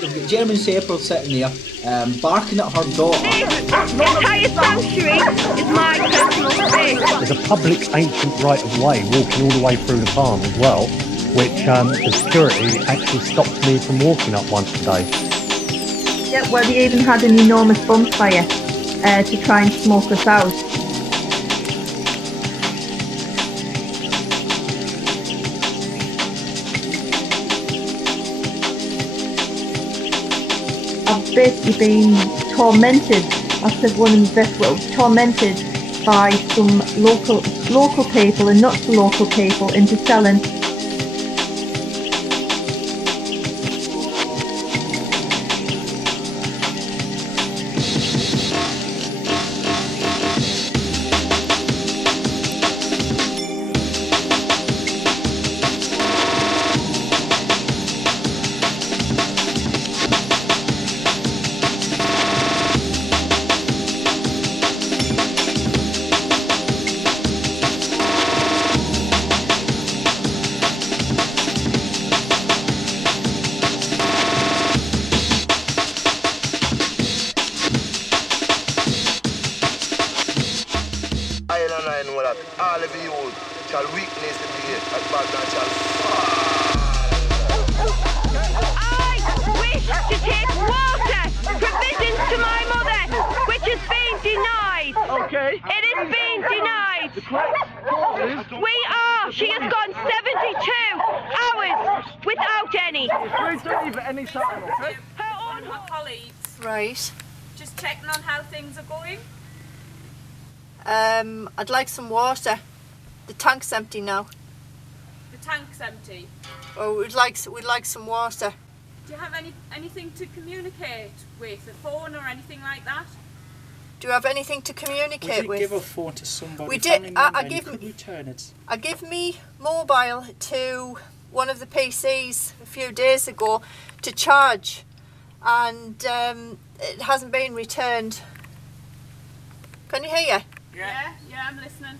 We've got Jeremy April sitting there, barking at her daughter. This entire sanctuary is my personal space. There's a public ancient right-of-way walking all the way through the farm as well, which the security actually stopped me from walking up once a day. Yeah, well, they even had an enormous bonfire to try and smoke us out. I've basically been tormented. I said one of the best words, tormented by some local people and not so local people into selling. All of you shall weakness the day as Baghdad shall fall. I wish to take water, provisions to my mother, which has been denied. Okay. It is being denied. She has gone 72 hours without any. Please don't leave any sign, okay? Her own My colleagues, Right. just checking on how things are going. I'd like some water. The tank's empty now. The tank's empty. Oh, we'd like some water. Do you have anything to communicate with, a phone or anything like that? Do you have anything to communicate with? Give a phone to somebody. We did. I could return it. I gave me mobile to one of the PCs a few days ago to charge, and it hasn't been returned. Can you hear? Yeah, I'm listening.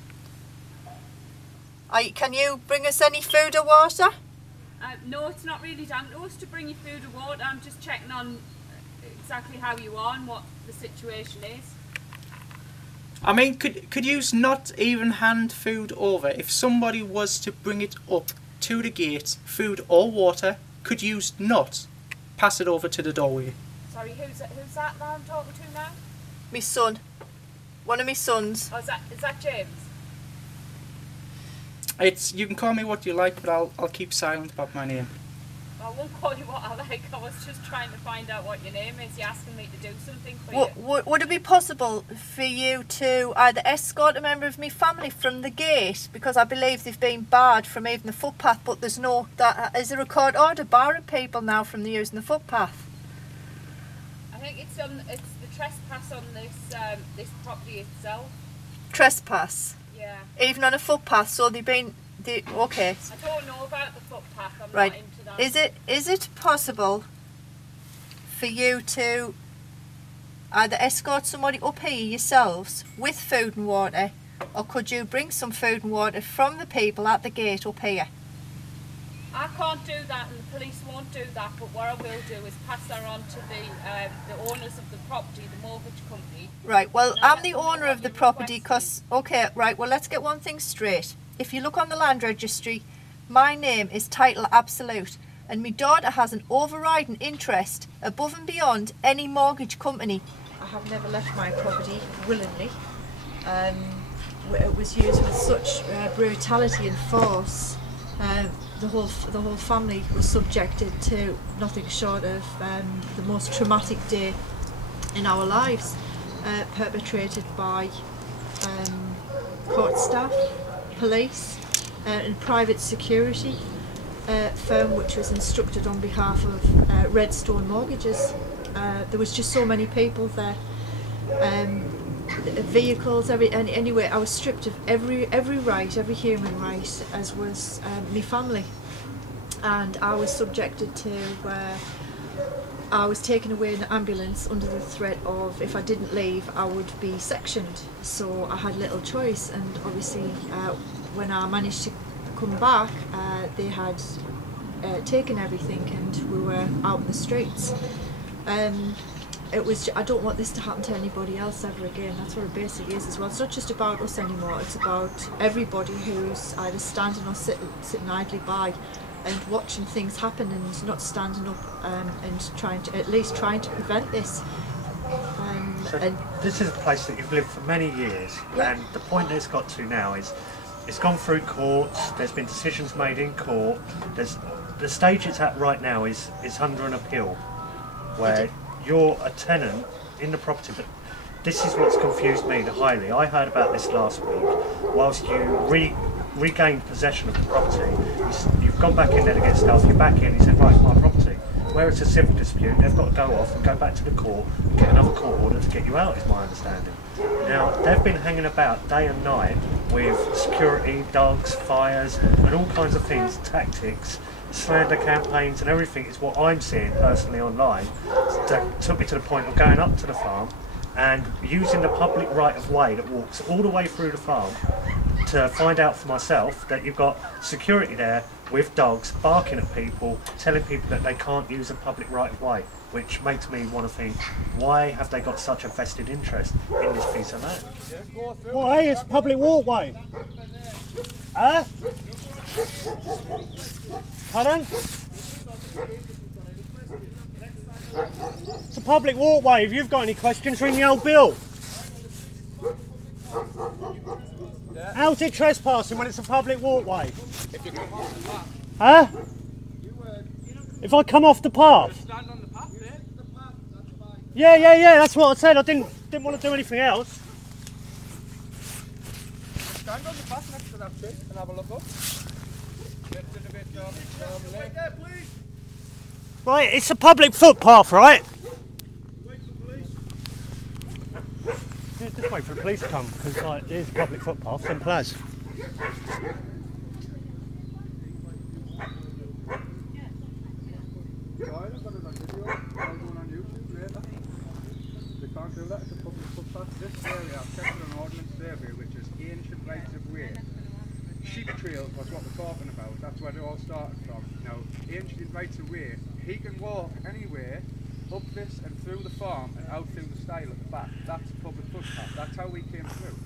Can you bring us any food or water? No, it's not really down to us to bring you food or water. I'm just checking on exactly how you are and what the situation is. I mean, could you not even hand food over? If somebody was to bring it up to the gate, food or water, could you not pass it over to the doorway? Sorry, who's that that I'm talking to now? My son. One of my sons. Oh, is that James? You can call me what you like, but I'll keep silent about my name. I won't call you what I like. I was just trying to find out what your name is. You're asking me to do something for you. Would it be possible for you to either escort a member of my family from the gate, because I believe they've been barred from even the footpath, but there's no is there a court order barring people now from using the footpath? I think it's the trespass on this property itself. Trespass? Yeah. Even on a footpath, so okay. I don't know about the footpath. I'm Right. not into that. Is it possible for you to either escort somebody up here yourselves with food and water, or could you bring some food and water from the people at the gate up here? I can't do that, and the police won't do that. But what I will do is pass that on to the owners of the property, the mortgage company. Right. Well, I'm the owner of the property because right. Well, let's get one thing straight. If you look on the land registry, my name is title absolute, and my daughter has an overriding interest above and beyond any mortgage company. I have never left my property willingly. It was used with such brutality and force. The whole family was subjected to nothing short of the most traumatic day in our lives, perpetrated by court staff, police, and private security firm which was instructed on behalf of Redstone Mortgages. There was just so many people there, vehicles, anyway. I was stripped of every right, every human right, as was my family, and I was subjected to I was taken away in an ambulance under the threat of, if I didn't leave, I would be sectioned. So I had little choice, and obviously when I managed to come back, they had taken everything, and we were out in the streets. It was. I don't want this to happen to anybody else ever again. That's what it basically is as well. It's not just about us anymore. It's about everybody who's either standing or sitting idly by and watching things happen and not standing up and at least trying to prevent this. So this is a place that you've lived for many years, yeah. And the point that it's got to now is it's gone through courts. There's been decisions made in court. The stage it's at right now is under an appeal, where you're a tenant in the property. But this is what's confused me highly. I heard about this last week. Whilst you regained possession of the property, you've gone back in there to get stuff. You're back in. He said, right, it's my property. Where it's a civil dispute, they've got to go off and go back to the court and get another court order to get you out, is my understanding. Now, they've been hanging about day and night with security, dogs, fires, and all kinds of things, tactics, slander campaigns and everything is what I'm seeing personally online. That took me to the point of going up to the farm and using the public right of way that walks all the way through the farm to find out for myself that you've got security there with dogs barking at people, telling people that they can't use a public right of way, which makes me want to think, why have they got such a vested interest in this piece of land? Why? It's a public walkway. Huh? Pardon? It's a public walkway. If you've got any questions, ring the old bill. How's it trespassing when it's a public walkway? Huh? If I come off the path? Yeah, that's what I said. I didn't want to do anything else. Stand on the path next to that tree and have a look up. Right, it's a public footpath, right? Yeah, just wait for the police to come, because like, it is a public footpath, simple as. They can't do that, it's a public footpath. This area, I've checked an ordnance survey, which is ancient rights of way. Sheep trails was what we're talking about, that's where they all started from. Now, ancient rights of way, he can walk anywhere up this and through the farm and out through the stile at the back. That's a public footpath, that's how we came through.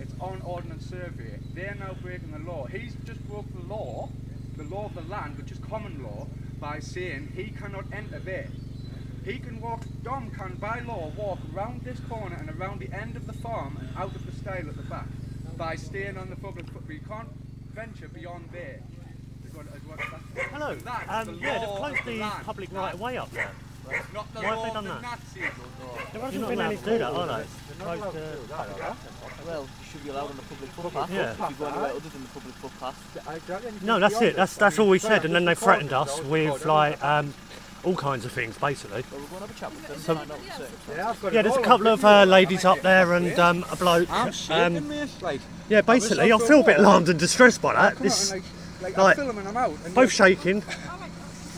It's on ordnance survey. They're now breaking the law. He's just broke the law of the land, which is common law, by saying he cannot enter there. He can walk, Dom can by law walk around this corner and around the end of the farm and out of the stile at the back by staying on the public footpath. You can't venture beyond there. Hello, yeah, they've closed the public right of way up there. Not the Why law have they of done the that? Nazis. There hasn't been any to do that, are they? Well, you should be allowed on the public footpath. Yeah. If you go anywhere other than the public footpath. No, that's it. That's all we said, and then they threatened us with like all kinds of things, basically. Well, we're going to have a chat with them. So, find out the circumstances. Yeah, there's a couple of ladies up there and a bloke. Yeah, basically, I feel a bit alarmed and distressed by that. This, like, both shaking.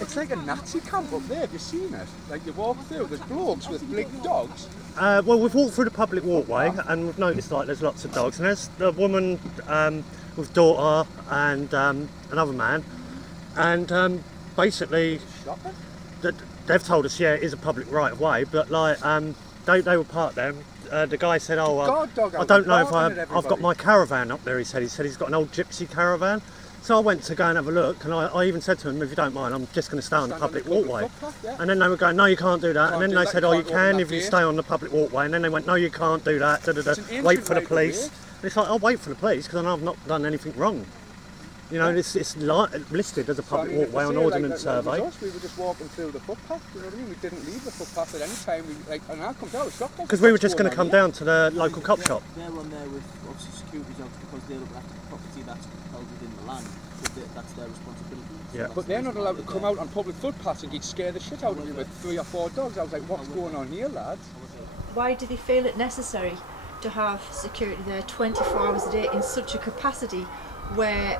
It's like a Nazi camp up there, have you seen it? Like you walk through, there's blokes with big dogs. Well, we've walked through the public walkway and we've noticed like there's lots of dogs, and there's the woman with daughter and another man, and basically they've told us, yeah, it is a public right of way, but like they were parked there. The guy said, oh, I don't know if I've got my caravan up there. He said he's got an old gypsy caravan. So I went to go and have a look, and I even said to them, if you don't mind, I'm just going to stay on the public walkway. And then they were going, no, you can't do that. And then they said, oh, you can if you stay on the public walkway. And then they went, no, you can't do that. Wait for the police. And it's like, I'll wait for the police because I know I've not done anything wrong. You know, it's listed as a public walkway on Ordnance Survey. We were just walking through the footpath, you know what I mean? We didn't leave the footpath at any time. And I come down, because we were just going to come down to the local cop shop. They're on there with obviously security dogs because they look after the property that's held within the land. So that's their responsibility. Yeah. But they're not allowed to come out on public footpaths and scare the shit out of you with 3 or 4 dogs. I was like, what's going on here, lads? Why do they feel it necessary to have security there 24 hours a day in such a capacity where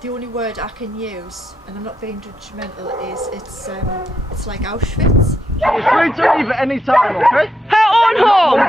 the only word I can use, and I'm not being judgmental, is it's like Auschwitz? You're free to leave at any time, okay? Her own home!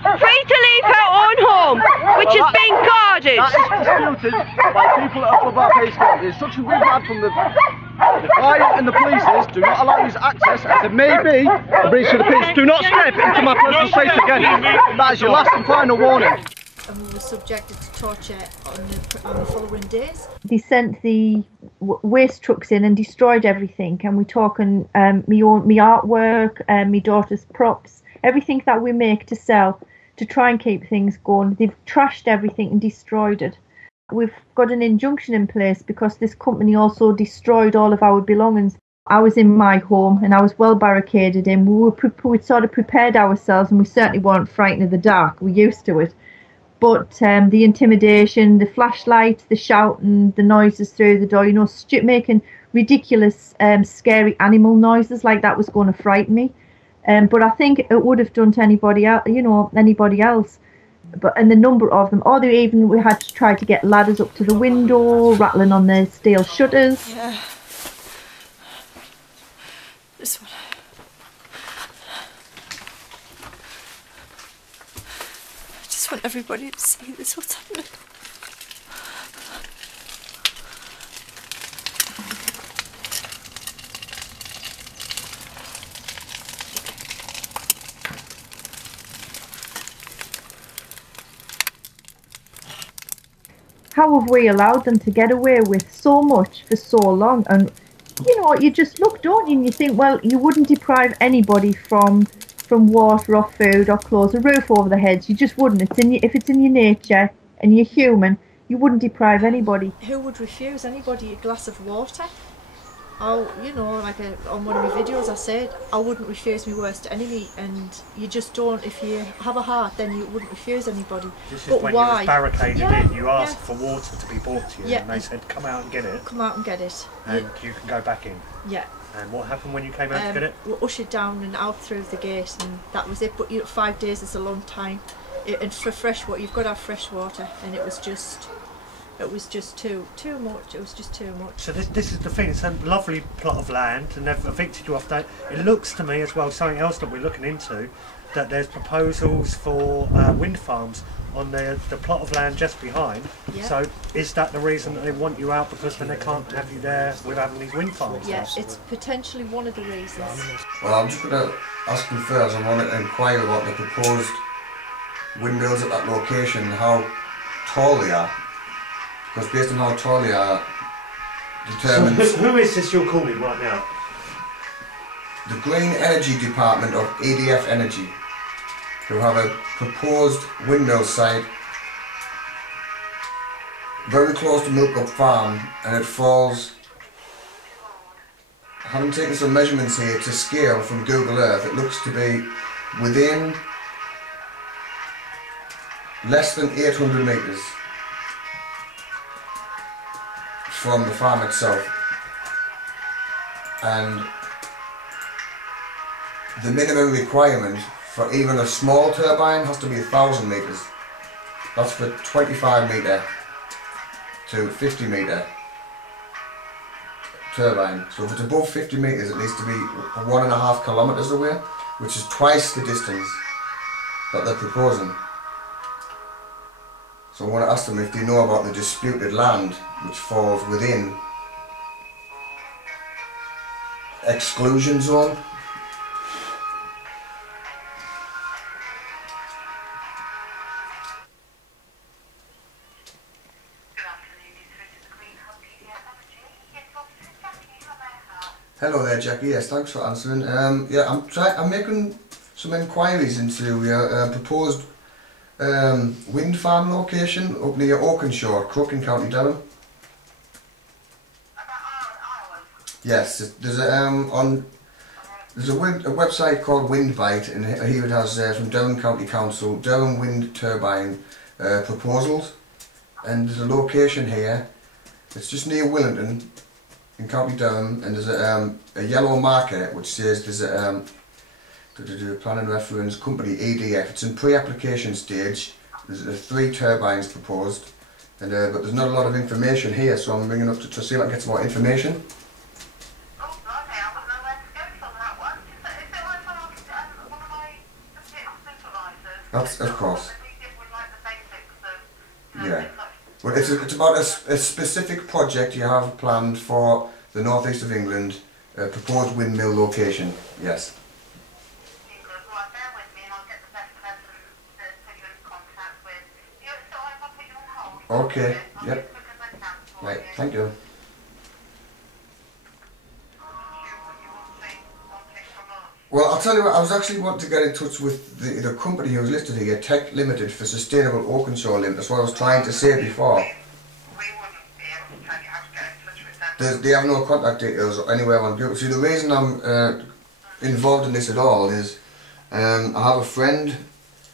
Free to leave her own home, which is being guarded! That is still wanted by people above our pay scale. The instructions we've had from the client and the police is do not allow these access, as there may be a breach of the peace. Do not step into my personal space again. That is your last and final warning. And we were subjected to torture on the following days. They sent the waste trucks in and destroyed everything, and we're talking me artwork, my daughter's props, everything that we make to sell to try and keep things going. They've trashed everything and destroyed it. We've got an injunction in place because this company also destroyed all of our belongings. I was in my home and I was well barricaded in. We'd sort of prepared ourselves, and we certainly weren't frightened of the dark. We're used to it. But the intimidation, the flashlights, the shouting, the noises through the door, you know, making ridiculous, scary animal noises like that was going to frighten me. But I think it would have done to anybody else, you know, anybody else. And the number of them, or we had to try to get ladders up to the window, rattling on the steel shutters. Yeah. This one. I just want everybody to see this, what's happening. How have we allowed them to get away with so much for so long? And you know, you just look, don't you, and you think, well, you wouldn't deprive anybody from water or food or clothes, a roof over their heads. You just wouldn't. If it's in your nature and you're human, you wouldn't deprive anybody. Who would refuse anybody a glass of water? Oh, you know, like on one of my videos I said, I wouldn't refuse my worst enemy, and you just don't. If you have a heart, then you wouldn't refuse anybody. This is but when why? you was barricaded in, you asked for water to be brought to you, and they said, come out and get it. Come out and get it. And you can go back in. Yeah. And what happened when you came out to get it? We were ushered down and out through the gate, and that was it. But you know, 5 days is a long time. And for fresh water, you've got to have fresh water, and it was just too much. It was just too much. So this is the thing. It's a lovely plot of land, and they've evicted you off that. It looks to me as well, something else that we're looking into, that there's proposals for wind farms on the plot of land just behind. Yeah. So is that the reason that they want you out, because then they can't have you there with having these wind farms? Yeah, it's potentially one of the reasons. Well, I'm just going to ask you first. I want to inquire about the proposed windmills at that location, how tall they are. Because based on how tall they are, determines... So who is this you're calling right now? The Green Energy Department of EDF Energy, who have a proposed windmill site very close to Milkup farm, and it falls... Having taken some measurements here to scale from Google Earth, it looks to be within less than 800 metres from the farm itself, and the minimum requirement for even a small turbine has to be 1,000 metres. That's for 25 metre to 50 metre turbine. So if it's above 50 metres, it needs to be 1.5 kilometres away, which is twice the distance that they're proposing. So I want to ask them if they know about the disputed land which falls within exclusion zone. Hello there, Jackie. Yes, thanks for answering. Yeah, I'm making some inquiries into your proposed wind farm location up near Oakenshaw, Crook in County Durham. Yes, there's a website called Windbite, and here it has from Durham County Council, Durham wind turbine proposals, and there's a location here. It's just near Willington in County Durham, and there's a yellow marker which says there's a planning reference company EDF. It's in pre-application stage. There's 3 turbines proposed, and but there's not a lot of information here, so I'm ringing up to see if I can get some more information. That's, of course. Yeah. Well, it's about a specific project you have planned for the northeast of England, a proposed windmill location, yes. Okay, yep. Right, thank you. Well, I'll tell you what, I was actually wanting to get in touch with the company who was listed here, Tech Limited for Sustainable Oakenshaw Limited. That's what I was trying to say before. They have no contact details anywhere on Google. See, the reason I'm involved in this at all is I have a friend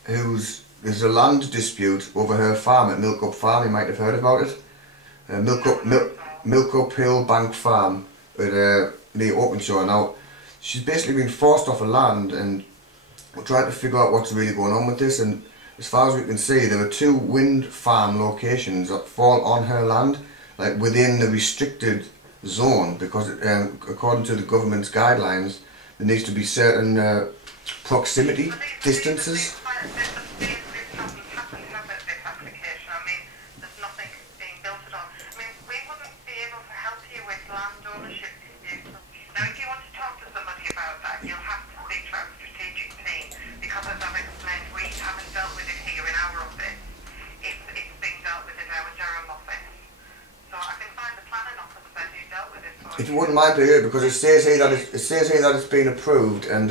there's a land dispute over her farm at Milkup Farm. You might have heard about it. Milkup Hill Bank Farm at near Oakenshaw. Now, she's basically been forced off her land, and we're trying to figure out what's really going on with this. And as far as we can see, there are 2 wind farm locations that fall on her land, like within the restricted zone, because according to the government's guidelines, there needs to be certain proximity distances. If you wouldn't mind to hear it, because it says here that it's been approved, and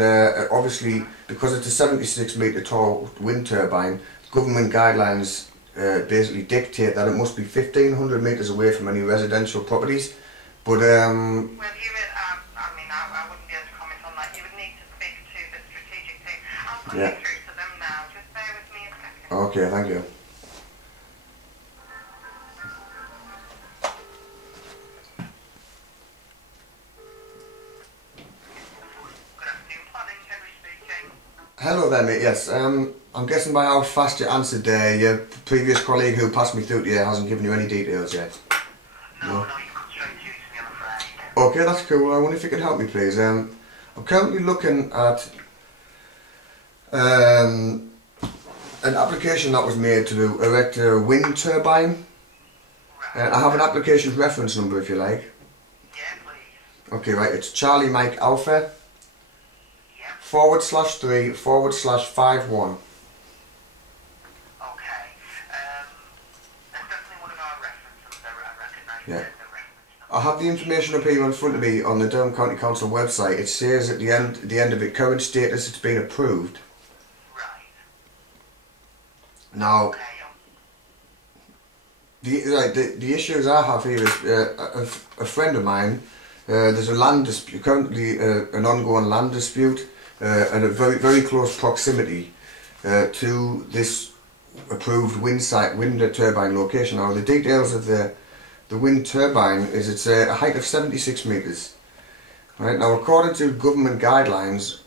obviously because it's a 76 metre tall wind turbine, government guidelines basically dictate that it must be 1,500 metres away from any residential properties. But well, I wouldn't be able to comment on that. You would need to speak to the strategic team. I'll put you through to them now. Just bear with me a second. Okay, thank you. Hello there, mate. Yes, I'm guessing by how fast you answered there, your previous colleague who passed me through to you hasn't given you any details yet. No, you've come straight to me, I'm afraid. Okay, that's cool. I wonder if you could help me, please. I'm currently looking at an application that was made to erect a wind turbine. I have an application reference number, if you like. Yeah, please. Okay, right. It's Charlie Mike Alpha. /3/51. Okay. That's definitely one of our references. I recognise the reference. I have the information up here in front of me on the Durham County Council website. It says at the end of it, current status, it's been approved. Right. Now, the issues I have here is a friend of mine. There's a land dispute, currently an ongoing land dispute. And a very close proximity to this approved wind turbine location. Now, the details of the wind turbine is it's a height of 76 metres. Right now, according to government guidelines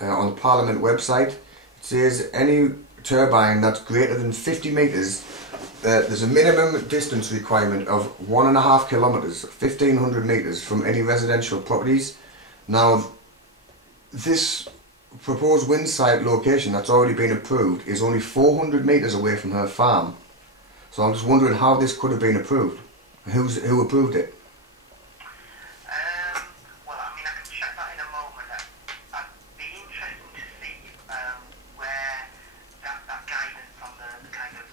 on the Parliament website, it says any turbine that's greater than 50 metres, there's a minimum distance requirement of 1.5 kilometres, 1,500 metres from any residential properties. Now, this proposed wind site location that's already been approved is only 400 metres away from her farm. So I'm just wondering how this could have been approved. Who approved it? Well, I mean, I can check that in a moment. I'd be interested to see where that guidance on the kind of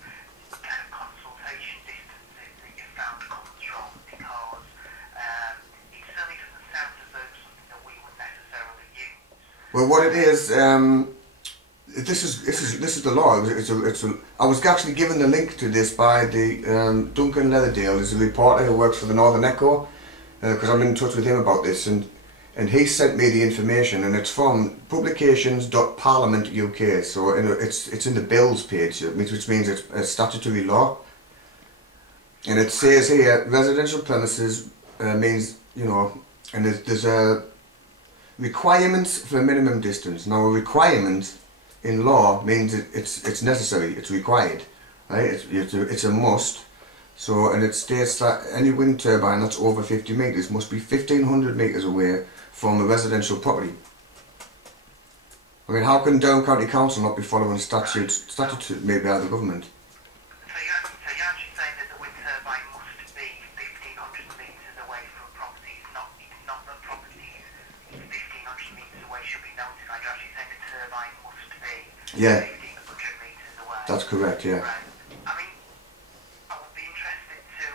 consultation distances that you found comes from, because it certainly doesn't sound as though something that we would necessarily use. Well, what it is, this is the law. I was actually given the link to this by the Duncan Leatherdale, is a reporter who works for the Northern Echo, because I'm in touch with him about this, and he sent me the information, and it's from publications.parliament UK. So it's in the bills page, which means it's a statutory law, and it says here residential premises means, you know, and there's a requirements for a minimum distance. Now, a requirement in law means it's necessary, it's required, right? It's a must. So, and it states that any wind turbine that's over 50 metres must be 1,500 metres away from a residential property. I mean, how can Durham County Council not be following statute made by the government? So you're actually saying that the Yeah. 1,500 metres away. That's correct, yeah. Right. I mean, I would be interested to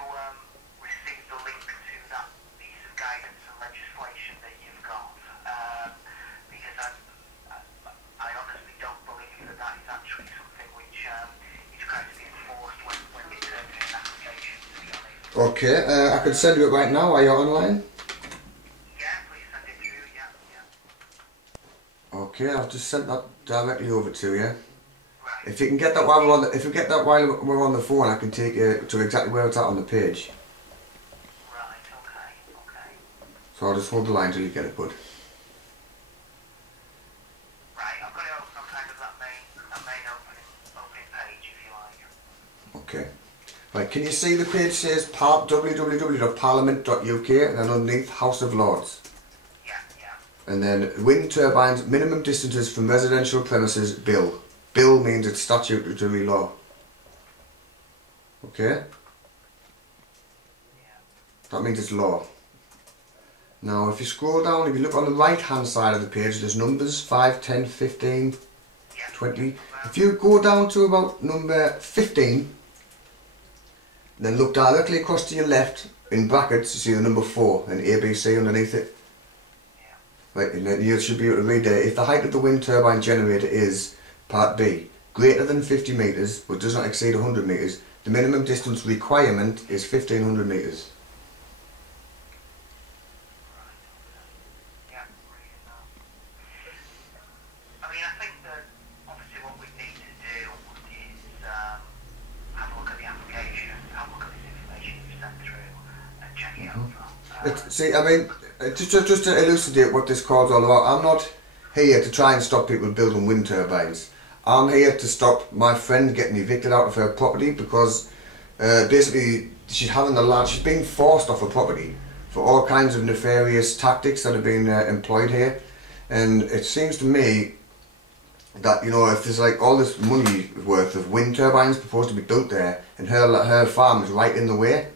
receive the link to that piece of guidance and legislation that you've got, because I honestly don't believe that that is actually something which is going to be enforced when you turn in an application, to be honest. Okay, I can send you it right now. Are you online? Yeah, please send it through, yeah. Okay, I've just sent that directly over to you. If you can get that while we're on the, while we're on the phone, I can take you to exactly where it's at on the page. Right, okay. So I'll just hold the line till you get it, bud. Right, I've got it open on kind of that main opening page, if you like. Okay. Right, can you see the page says www.parliament.uk and then underneath House of Lords? Yeah. And then wind turbines, minimum distances from residential premises, bill. Bill means it's statutory law. Okay? That means it's law. Now if you scroll down, if you look on the right hand side of the page, there's numbers 5, 10, 15, 20. If you go down to about number 15, then look directly across to your left, in brackets, you see the number 4 and ABC underneath it. Right, and then you should be able to read there. If the height of the wind turbine generator is, part B, greater than 50 metres but does not exceed 100 metres, the minimum distance requirement is 1,500 metres. I mean, I think that obviously what we need to do is have a look at the application, have a look at this information you've sent through, and check it over. See, I mean, just to elucidate what this call's all about, I'm not here to try and stop people building wind turbines. I'm here to stop my friend getting evicted out of her property because basically she's being forced off her property for all kinds of nefarious tactics that are being employed here. And it seems to me that, you know, if there's like all this money worth of wind turbines proposed to be built there and her farm is right in the way,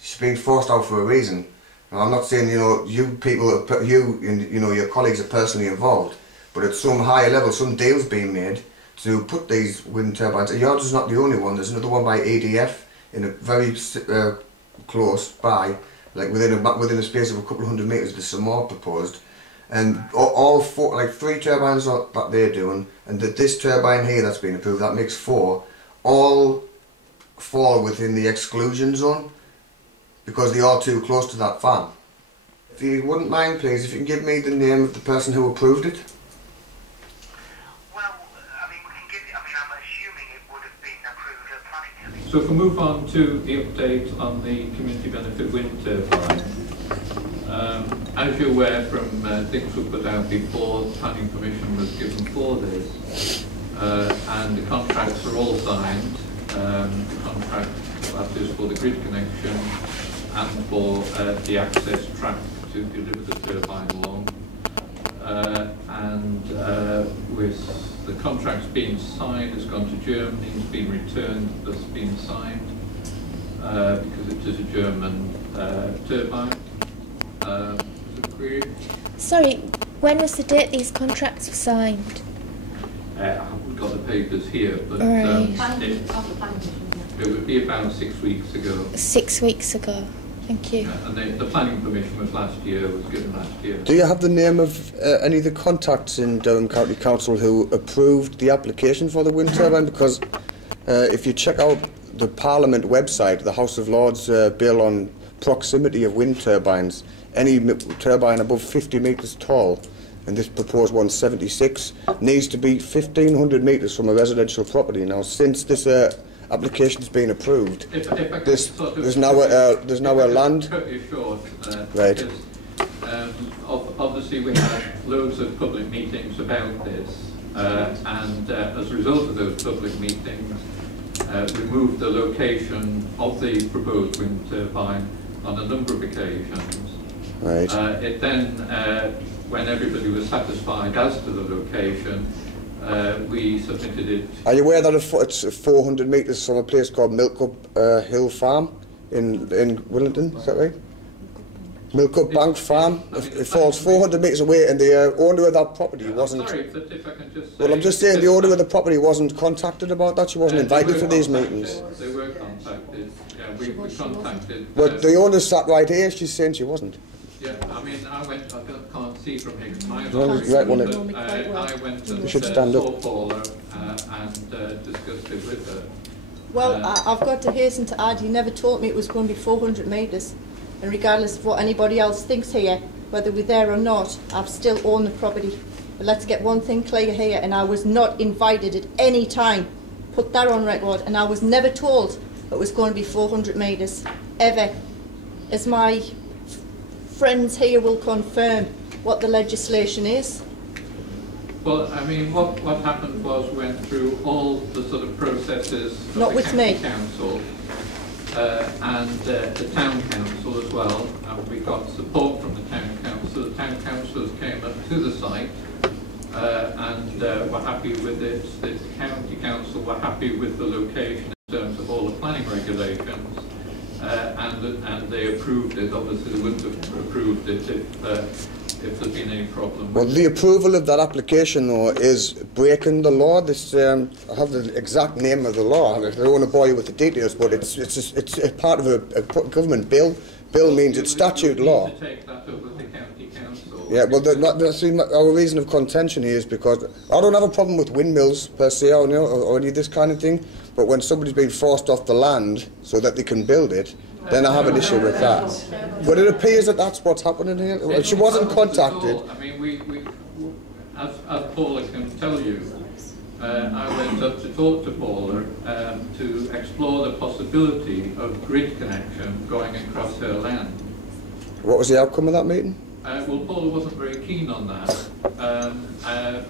she's being forced out for a reason. Now, I'm not saying, you know, you people, you and, you know, your colleagues are personally involved, but at some higher level some deals being made to put these wind turbines. Yours is not the only one. There's another one by EDF in a very close by, like within a space of a couple of 100 metres. There's some more proposed, and all 4, like 3 turbines that they're doing, and this turbine here that's been approved, that makes 4, all fall within the exclusion zone because they are too close to that farm. If you wouldn't mind, please, if you can give me the name of the person who approved it. So if we move on to the update on the community benefit wind turbine, as you're aware from things we put out before, the planning permission was given for this, and the contracts are all signed. The contract that is for the grid connection and for the access track to deliver the turbine along, with the contracts being signed, it's gone to Germany, it's been returned, that's been signed because it is a German turbine. Is it agreed? Sorry, when was the date these contracts were signed? I haven't got the papers here, but right. It would be about 6 weeks ago. 6 weeks ago. Thank you. Yeah, and the planning permission was given last year. Do you have the name of any of the contacts in Durham County Council who approved the application for the wind turbine? Because if you check out the Parliament website, the House of Lords bill on proximity of wind turbines, any turbine above 50 metres tall, and this proposed 176, needs to be 1,500 metres from a residential property. Now, since this application's been approved, there's now a land. Cut you short, right. Because, obviously we had loads of public meetings about this, and as a result of those public meetings, we moved the location of the proposed wind turbine on a number of occasions. Right. It then, when everybody was satisfied as to the location, we submitted it. Are you aware that it's 400 metres from a place called Milkup Hill Farm in Willington? Is that right? Milkup Bank Farm. It falls 400 metres away, and the owner of that property wasn't... Sorry, but if I can just say... Well, I'm just saying the owner of the property wasn't contacted about that. She wasn't invited to these meetings. They were contacted. Yeah, we contacted... But the owner sat right here. She's saying she wasn't. Yeah, I mean, I can't see from here, because my Right, well, I went and saw Paula and discussed it with her. Well, I've got to hasten to add, he never told me it was going to be 400 metres. And regardless of what anybody else thinks here, whether we're there or not, I've still owned the property. But let's get one thing clear here, and I was not invited at any time. Put that on record, and I was never told it was going to be 400 metres, ever. As my friends here will confirm what the legislation is. Well, I mean, what happened was we went through all the sort of processes of Not the with county me. council and the town council as well, and we got support from the town council. The town councillors came up to the site and were happy with it. The county council were happy with the location in terms of all the planning regulations, and they approved it. Obviously, they wouldn't have approved it if there'd been any problem. Well, the approval of that application, though, is breaking the law. This, I have the exact name of the law. I don't want to bore you with the details, but it's a part of a government bill. Bill means it's statute law. To take that up with the county council. Yeah, well, our reason of contention here is because I don't have a problem with windmills per se, or any of this kind of thing, but when somebody's been forced off the land so that they can build it, then I have an issue with that. But it appears that that's what's happening here. Well, she wasn't contacted. I mean, as Paula can tell you, I went up to talk to Paula to explore the possibility of grid connection going across her land. What was the outcome of that meeting? Well, Paula wasn't very keen on that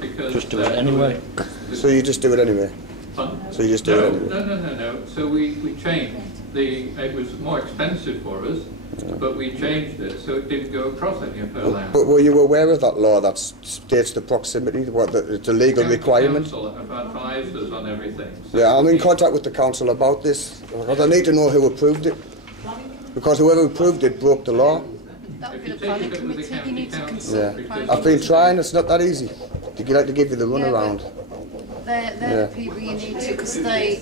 because... Just do it anyway. So you just do it anyway? Fun? So you just do it anyway? No. So we changed. It was more expensive for us, but we changed it so it didn't go across any of her land. But were you aware of that law that states the proximity, it's a legal requirement? The council have advised us on everything. So yeah, I'm in contact with the council about this, because I need to know who approved it, because whoever approved it broke the law. That would be the planning committee. You need to consult. Yeah, I've been trying. It's not that easy. They like to give you the runaround. They're the people you need to, because they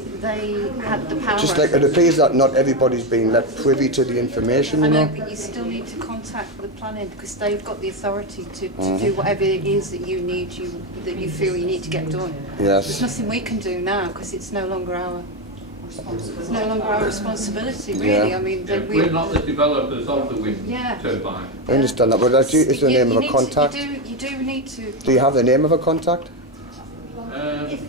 had the power. Just like it appears that not everybody's been let privy to the information, you I know, know. but you still need to contact the planning, because they've got the authority to do whatever it is that you need, that you feel you need to get done. Yes. There's nothing we can do now, because it's no longer our. It's no longer our responsibility, really. Yeah. I mean, we're not the developers of the wind turbine. I understand that, but is the name of a contact? You do need to. Do you have the name of a contact? It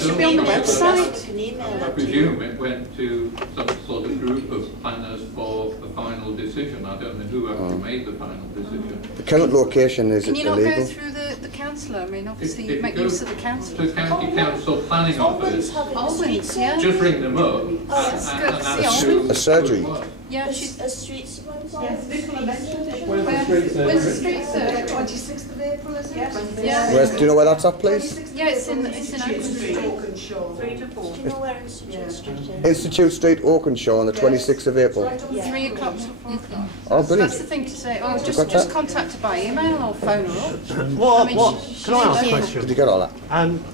should be on the website. I presume it went to some sort of group of planners for the final decision. I don't know who actually made the final decision. The current location is illegal. Can you not go through the councillor? I mean, obviously you make use of the councillor. To county council planning office. Almonds, yeah. Just ring them up and ask A surgery. Yeah, she's a street supervisor. Yes, this one mentioned. When's the street surgery? 26th of April, is it? Yeah. Do you know where that's at, please? Yeah, it's in Oaken Street. 3 to 4. Do you know where Institute Street is? Institute Street, Oakenshaw, on the 26th of April. 3 o'clock to 4 o'clock. Oh, brilliant. That's the thing to say. Oh, You got just that? contact her by email or phone her up. Can I ask a question? Did you get all that?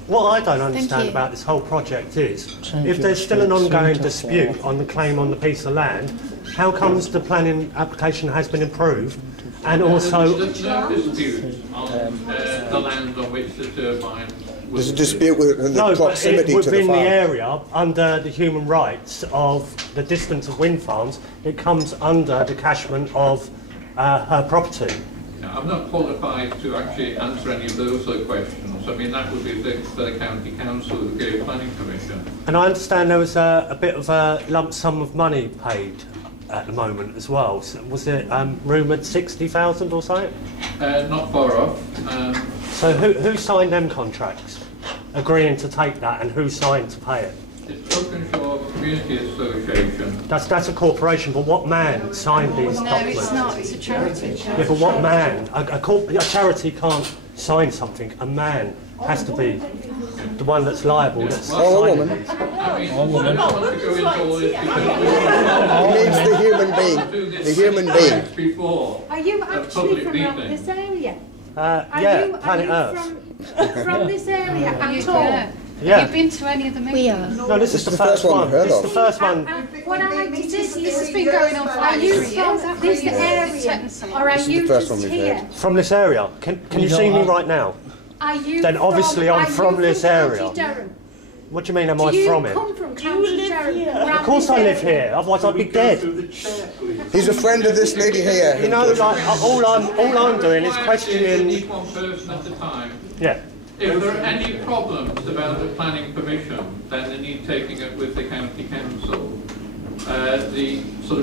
What I don't understand about this whole project is, if there's still an ongoing dispute on the claim on the piece of land, how comes the planning application has been approved, and also... There's no dispute on the land on which the turbine was... There's a dispute with the proximity to the within farm. the area, under the human rights of the distance of wind farms, it comes under the catchment of her property. I'm not qualified to actually answer any of those sort of questions. I mean, that would be for the county council, the Gay Planning Commission. And I understand there was a bit of a lump sum of money paid at the moment as well. So was it rumoured 60,000 or so? Not far off. So who signed them contracts, agreeing to take that, and who signed to pay it? It's Oakenshaw Community Association. That's a corporation, but what man signed these documents? No, it's not. It's a charity. Yeah, but what man? A charity can't sign something. A man has to be the one that's liable. That's Oh, a woman. I don't want to go into all this He means the human being. The human being. Before. Are you actually from this area? Yeah, Planet Earth. From this area at all? Yeah. Have you been to any of the meetings? We are. No, this is the first one we've heard of. This is the first one. What I like to do This has been going on for are you 3 years. from this area, or are This is you the first just one we've here? heard. From this area. Can you see me right now? Are you Then obviously I'm from this area. County Durham? What do you mean, am Do I you from it? come from County Durham? Of course I live here, otherwise I'd be dead. He's a friend of this lady here. You know, like, all I'm doing is questioning... Need one person at a time. Yeah. If there are any problems about the planning permission, then they need taking it with the county council.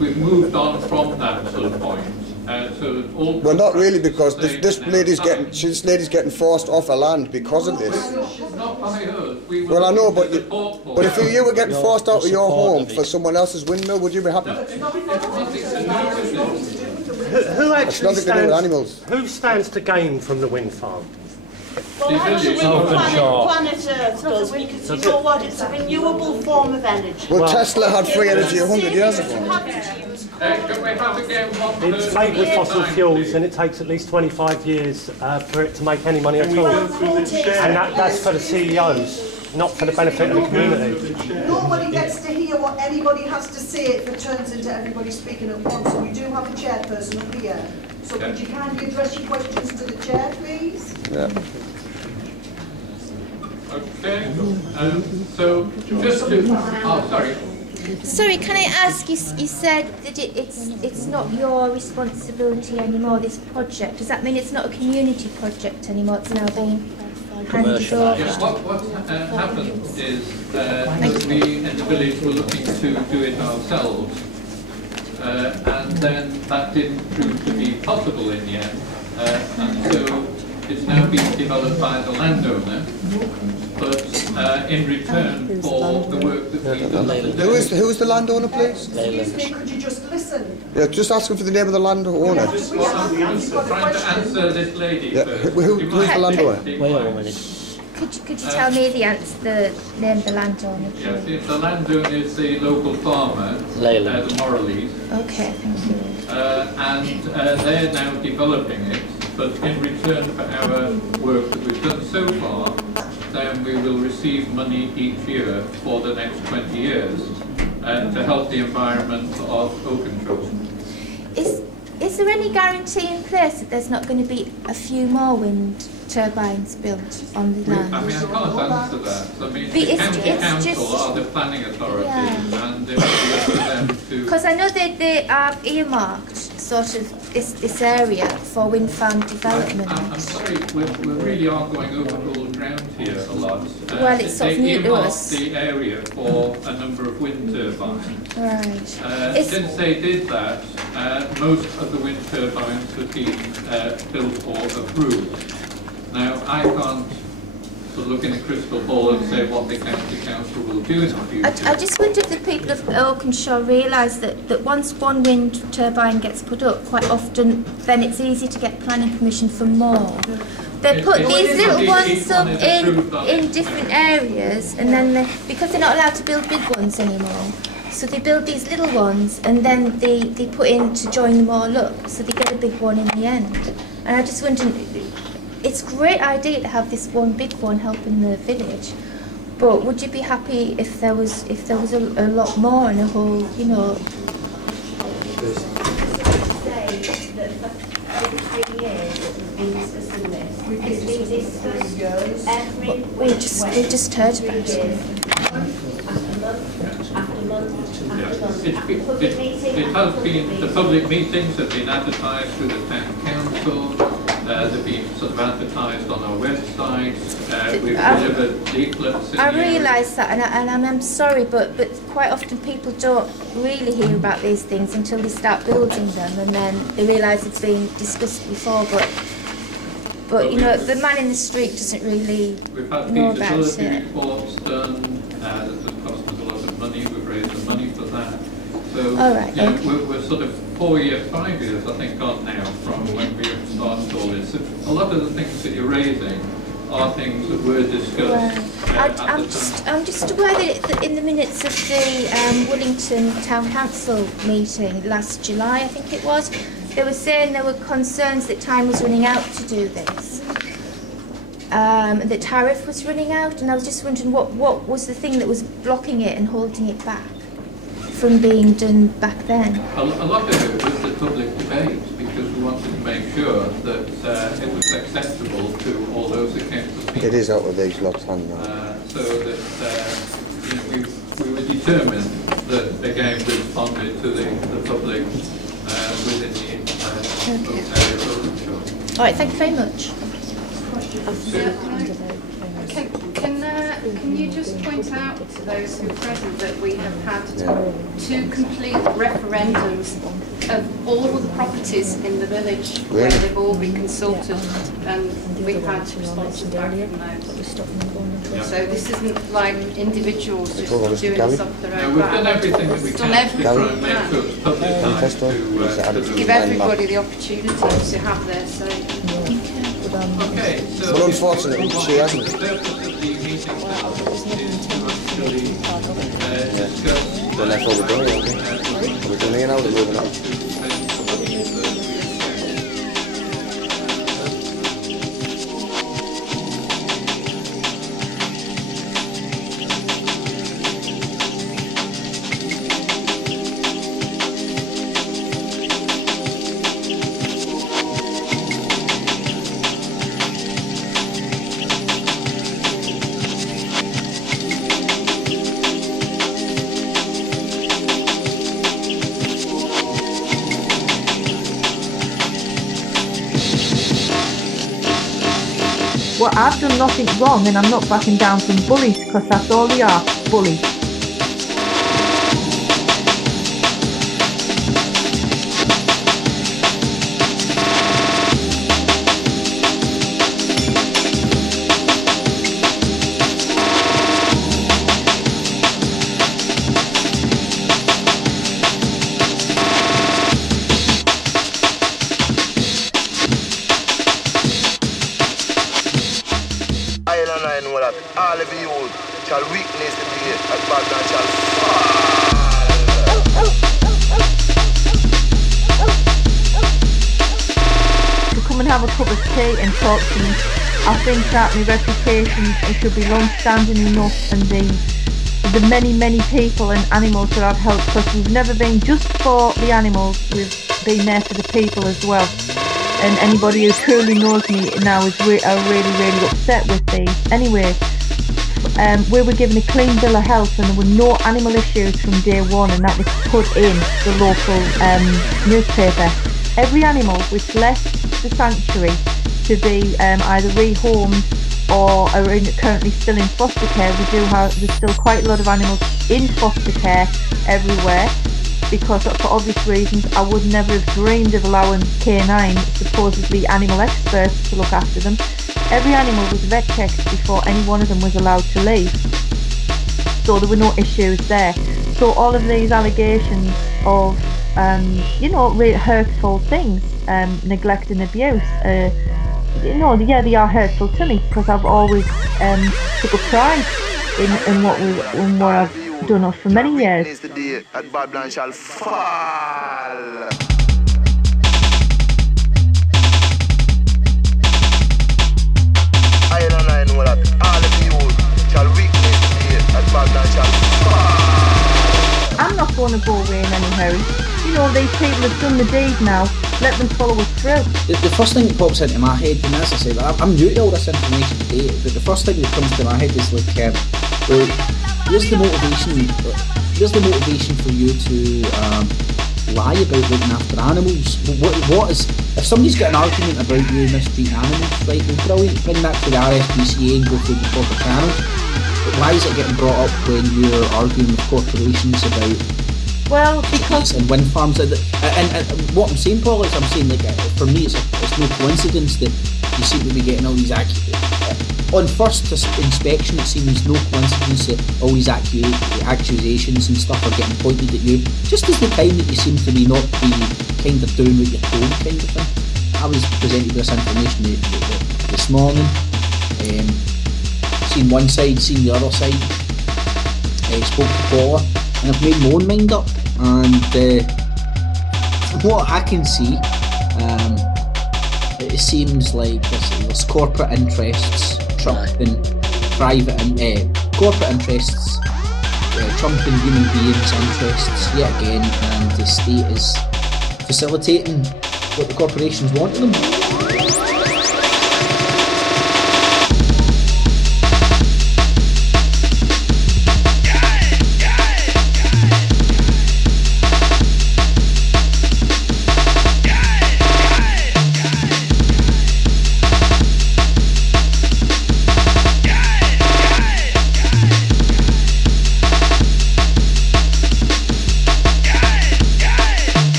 We've moved on from that sort of point. Well, not really, because this lady's getting forced off her land because of this. Not by us. Well, I know, but if you were getting forced out of your home for someone else's windmill, would you be happy? Who actually nothing to do with animals. Who stands to gain from the wind farm? Well, actually, planet Earth does, because you know what, it's a renewable form of energy. Well, Tesla had free energy 100 years ago. It's made with fossil fuels, and it takes at least 25 years for it to make any money at all. And that's for the CEOs, not for the benefit of the community. Nobody gets to hear what anybody has to say if it turns into everybody speaking at once. So we do have a chairperson up here. So could you kindly address your questions to the chair, please? Yeah. Okay. So just to... Oh, sorry. Sorry, can I ask, you said that it's not your responsibility anymore, this project. Does that mean it's not a community project anymore? It's now being handed over? Yes, what happened is we in the village were looking to do it ourselves, and then that didn't prove to be possible in the end, and so it's now being developed by the landowner. But in return for the work that we've done. Who is the landowner, please? Excuse me, could you just listen? Yeah, just ask him for the name of the landowner. I'm trying to answer this lady first. Who is the landowner? Could you tell me the name of the landowner? Yes, the landowner is the local farmer, the Moraleys. Okay, thank you. And they're now developing it, but in return for our work that we've done so far, then we will receive money each year for the next 20 years to help the environment of Oakentree. Is there any guarantee in place that there's not going to be a few more wind turbines built on the land? I mean, I can't answer that. I mean, the county council are the planning authority, and it's up to them to... Because I know they have earmarked sort of this area for wind farm development. I'm sorry, we really are going over old ground here a lot. Well, it's sort of new to us. They earmarked the area for a number of wind turbines. Right. Since they did that, most of the wind turbines have been built or approved. Now, I can't sort of look in a crystal ball and say what the county council will do in the future. I just wonder if the people of Oakenshaw realise that once one wind turbine gets put up, quite often then it's easy to get planning permission for more. They put these little ones up in different areas, and then because they're not allowed to build big ones anymore, so they build these little ones and then they put in to join them all up, so they get a big one in the end. And I just wonder, it's a great idea to have this one big one helping the village, but would you be happy if there was a lot more and a whole, you know? We just heard about it. It has been, the public meetings have been advertised through the town council, they've been sort of advertised on our website, we've delivered leaflets. I realise that, and I'm sorry, but quite often people don't really hear about these things until they start building them, and then they realise it's been discussed before, but you know, the man in the street doesn't really know about it. We've had feasibility reports done, that have cost us a lot of money, we've raised the money for that. So, you know, we're sort of 5 years, I think, on now from when we started all this. So a lot of the things that you're raising are things that were discussed. I'm just aware that in the minutes of the Wellington Town Council meeting last July, I think it was, they were saying there were concerns that time was running out to do this. The tariff was running out, and I was just wondering what was the thing that was blocking it and holding it back from being done back then? A lot of it was the public debate, because we wanted to make sure that it was acceptable to all those that came to the meeting. It is out of these lots, hand now. So that we were determined that, again, we responded to the public within the All right, thank you very much. Can you just point out to those who are present that we have had 2 complete referendums of all of the properties in the village where they've all been consulted, and we've had responses back from those. So this isn't like individuals just doing this off their own we've back. done everything that we can to try and make sure it's publicised to give everybody the opportunity to have their say. Okay, so well, unfortunately, she hasn't. Well, that's what we're doing, aren't we? We're doing it now, we're moving on. Well, I've done nothing wrong and I'm not backing down from bullies, because that's all they are, bullies. All of you shall witness the day that Babylon shall fall. To come and have a cup of tea and talk to me, I think that my reputation it should be long-standing enough, and the many people and animals that I've helped, because we've never been just for the animals, we've been there for the people as well. And anybody who truly knows me now is really upset with these. Anyway, we were given a clean bill of health and there were no animal issues from day one, and that was put in the local newspaper. Every animal which left the sanctuary to be either rehomed or are currently still in foster care. There's still quite a lot of animals in foster care everywhere, because for obvious reasons I would never have dreamed of allowing canine, supposedly animal experts, to look after them. Every animal was vet checked before any one of them was allowed to leave, so there were no issues there. So all of these allegations of really hurtful things, neglect and abuse, they are hurtful to me, because I've always took a pride in what I've done for many years. Is the day that Babylon shall fall. I know that all of you shall witness the day that Babylon shall fall. I'm not going to go away in any hurry. These people have done the deed now. Let them follow us through. The first thing that pops into my head, and as I say, I'm new to all this information today, but the first thing that comes to my head is like, where's the motivation for you to lie about looking after animals? What is, if somebody's got an argument about you mistreating animals, right, well brilliant, bring that to the RSPCA and go through the proper channels. But why is it getting brought up when you're arguing with corporations about because and wind farms? And what I'm saying, Paul, is I'm saying, like, for me it's no coincidence that you seem to be getting all these on first inspection, it seems no coincidence that all these accusations and stuff are getting pointed at you, just as the time that you seem to be not be kind of doing what you're told, kind of thing. I was presented with this information this morning, Seen one side, seen the other side. Spoke to Paula, and I've made my own mind up. And from what I can see, it seems like there's corporate interests trumping private corporate interests trumping human beings' interests yet again, and the state is facilitating what the corporations want of them.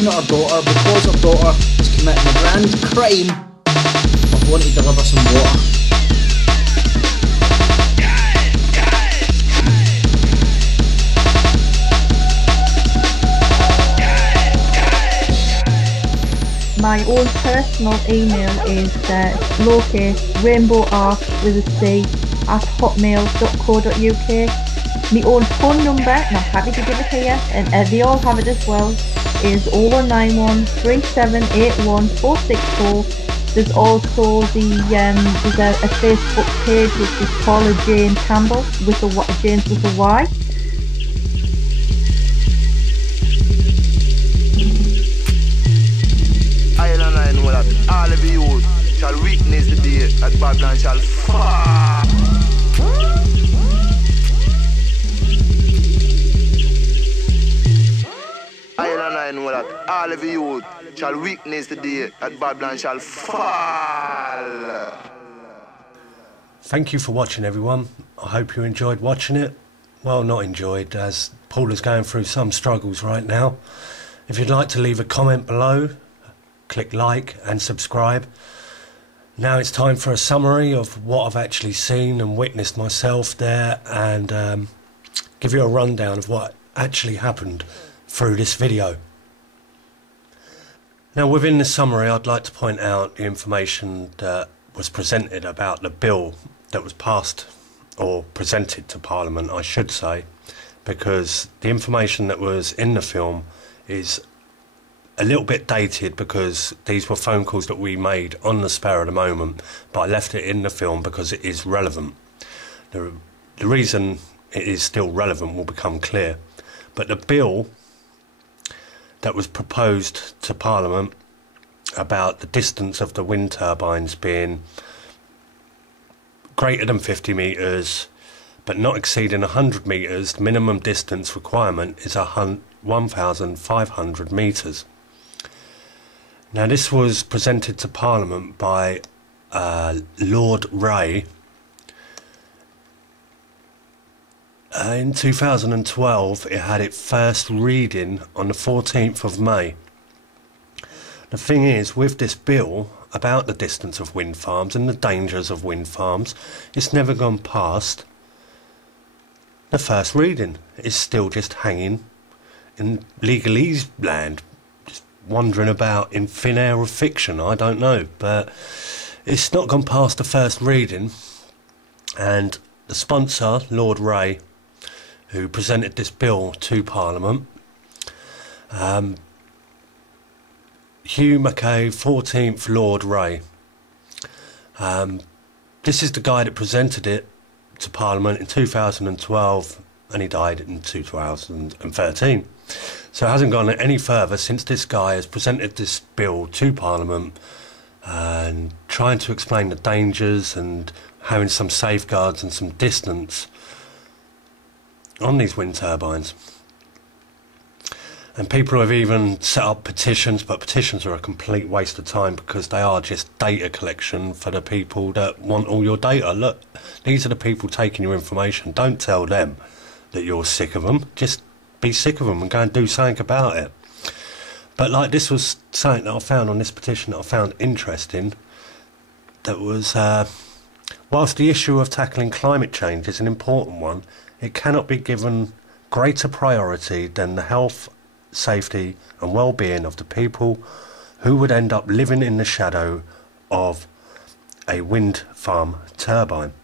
Her daughter because her daughter is committing a grand crime of wanting to deliver some water. My own personal email is Rainbow Ark with a C @hotmail.co.uk. My own phone number, and I'm happy to give it here, and they all have it as well, is 0191 3781 464. There's also there's a Facebook page which is Paula Jane Campbell with James with a Y. All of you shall witness the day that Babylon shall fall. I know that all of you shall witness the day that Babylon shall fall. Thank you for watching, everyone. I hope you enjoyed watching it. Well, not enjoyed, as Paula's going through some struggles right now. If you'd like to leave a comment below, click like and subscribe. Now it's time for a summary of what I've actually seen and witnessed myself there, and give you a rundown of what actually happened through this video. Now, within the summary, I'd like to point out the information that was presented about the bill that was passed, or presented to Parliament, I should say, because the information that was in the film is a little bit dated, because these were phone calls that we made on the spur of the moment, but I left it in the film because it is relevant. The reason it is still relevant will become clear, but the bill that was proposed to Parliament about the distance of the wind turbines being greater than 50 metres but not exceeding 100 metres, the minimum distance requirement is 1,500 metres. Now, this was presented to Parliament by Lord Ray in 2012. It had its first reading on the 14th of May. The thing is, with this bill about the distance of wind farms and the dangers of wind farms, it's never gone past the first reading. It's still just hanging in legalese land, just wandering about in thin air of fiction. I don't know, but it's not gone past the first reading. And the sponsor, Lord Ray, who presented this bill to Parliament, Hugh Mackay, 14th Lord Ray. This is the guy that presented it to Parliament in 2012, and he died in 2013. So it hasn't gone any further since this guy has presented this bill to Parliament and trying to explain the dangers and having some safeguards and some distance on these wind turbines. And people have even set up petitions, but petitions are a complete waste of time because they are just data collection for the people that want all your data. Look, these are the people taking your information. Don't tell them that you're sick of them. Just be sick of them and go and do something about it. But like, this was something that I found on this petition that I found interesting. That was, whilst the issue of tackling climate change is an important one, it cannot be given greater priority than the health, safety and well-being of the people who would end up living in the shadow of a wind farm turbine.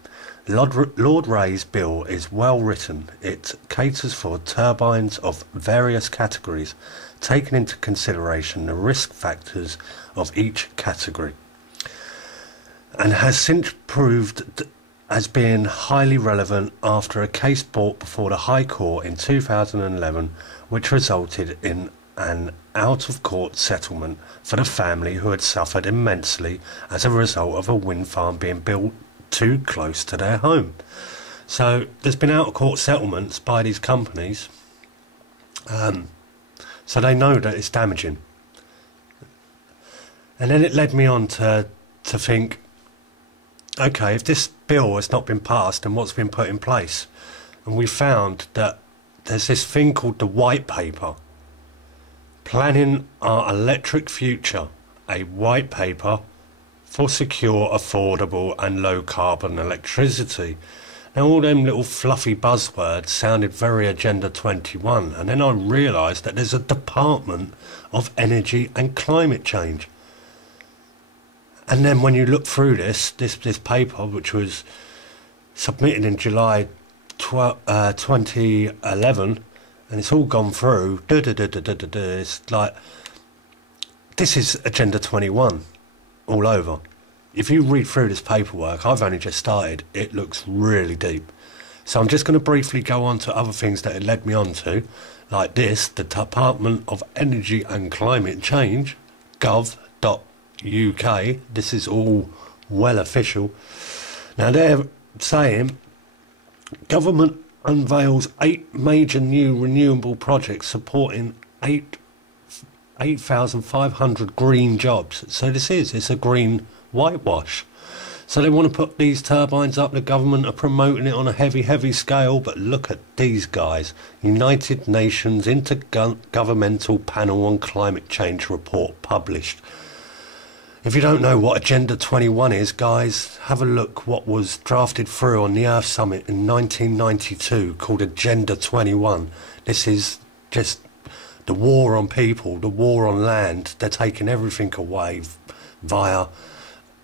Lord Ray's bill is well written. It caters for turbines of various categories, taking into consideration the risk factors of each category, and has since proved as being highly relevant after a case brought before the High Court in 2011, which resulted in an out-of-court settlement for the family who had suffered immensely as a result of a wind farm being built too close to their home. So there's been out-of-court settlements by these companies, so they know that it's damaging. And then it led me on to think, okay, if this bill has not been passed, then what's been put in place? And we found that there's this thing called the White Paper, Planning Our Electric Future, a white paper for secure, affordable and low carbon electricity. Now all them little fluffy buzzwords sounded very Agenda 21, and then I realised that there's a Department of Energy and Climate Change. And then when you look through this paper, which was submitted in July 2011, and it's all gone through, it's like, this is Agenda 21 all over. If you read through this paperwork, I've only just started, it looks really deep. So I'm just going to briefly go on to other things that it led me on to, like this, the Department of Energy and Climate Change, gov.uk. This is all well official. Now they're saying, government unveils 8 major new renewable projects supporting 8,500 green jobs. So it's a green whitewash. So they want to put these turbines up. The government are promoting it on a heavy scale, but look at these guys. United Nations Intergovernmental Panel on Climate Change report published. If you don't know what Agenda 21 is, guys, have a look what was drafted through on the Earth Summit in 1992 called Agenda 21. This is just the war on people, the war on land. They're taking everything away via,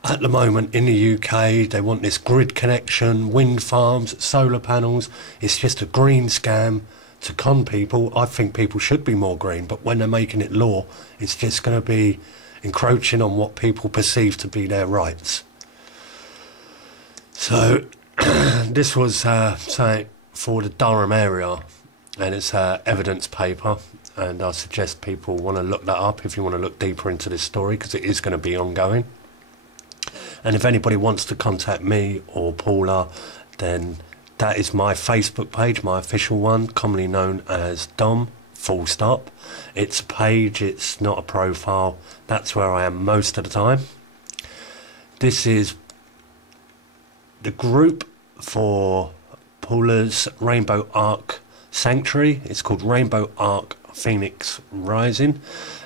at the moment in the UK, they want this grid connection, wind farms, solar panels. It's just a green scam to con people. I think people should be more green, but when they're making it law, it's just going to be encroaching on what people perceive to be their rights. So this was something for the Durham area, and it's an evidence paper, and I suggest people want to look that up if you want to look deeper into this story, because it is going to be ongoing. And if anybody wants to contact me or Paula, then that is my Facebook page, my official one, commonly known as Dom full stop. It's a page, it's not a profile. That's where I am most of the time. This is the group for Paula's Rainbow Ark Sanctuary. It's called Rainbow Ark Phoenix Rising.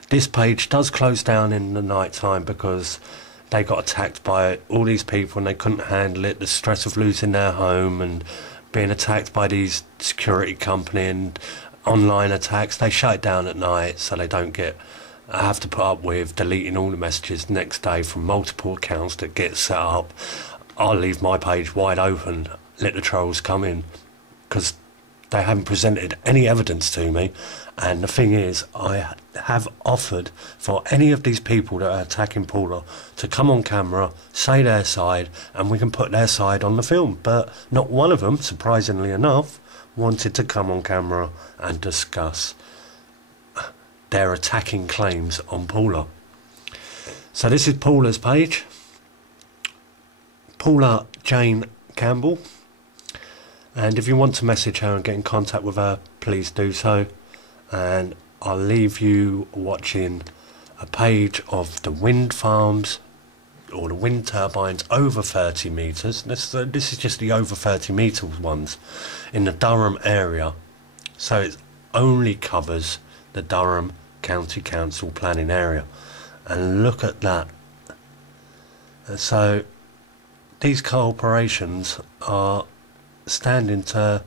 This page does close down in the night time because they got attacked by all these people and they couldn't handle it, the stress of losing their home and being attacked by these security company and online attacks. They shut it down at night so they don't have to put up with deleting all the messages next day from multiple accounts that get set up. I'll leave my page wide open, let the trolls come in, because they haven't presented any evidence to me. And the thing is, I have offered for any of these people that are attacking Paula to come on camera, say their side, and we can put their side on the film. But not one of them, surprisingly enough, wanted to come on camera and discuss their attacking claims on Paula. So this is Paula's page, Paula Jane Campbell, and if you want to message her and get in contact with her, please do so. And I'll leave you watching a page of the wind farms or the wind turbines over 30 metres. This is just the over 30 metre ones in the Durham area, so it only covers the Durham county council planning area. And look at that. So these corporations are standing to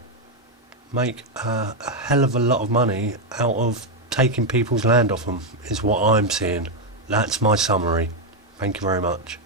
make a hell of a lot of money out of taking people's land off them, is what I'm seeing. That's my summary. Thank you very much.